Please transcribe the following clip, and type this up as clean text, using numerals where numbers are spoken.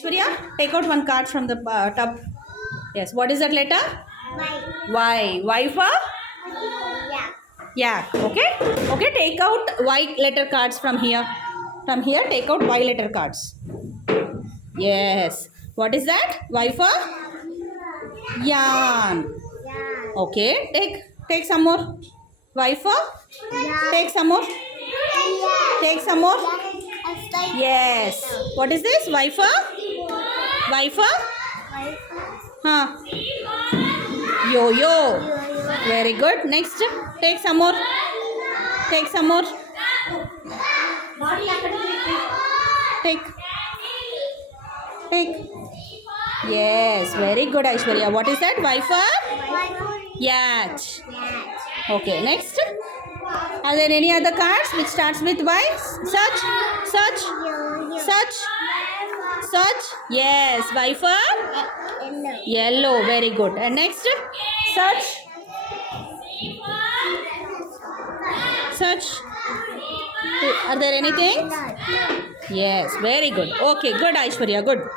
Aishwarya, take out one card from the tub. Yes, what is that letter? Y. Y for? Yeah. Okay. Okay, take out Y letter cards from here. From here, take out Y letter cards. Yes. What is that? Y for? Yarn. Okay. Take some more. Y for? Take some more. Take some more. Yes. What is this? Y for? Y for? Huh. Yo-yo. Very good. Next. Take some more. Take some more. Take. Take. Yes. Very good, Aishwarya. What is that? Y for? Yacht. Okay. Next. Are there any other cards which starts with Y? Search. Search. Search. Search. Yes. Y for? Yellow. Very good. And next. Search. Search. Are there anything? Yes. Very good. Okay. Good, Aishwarya. Good.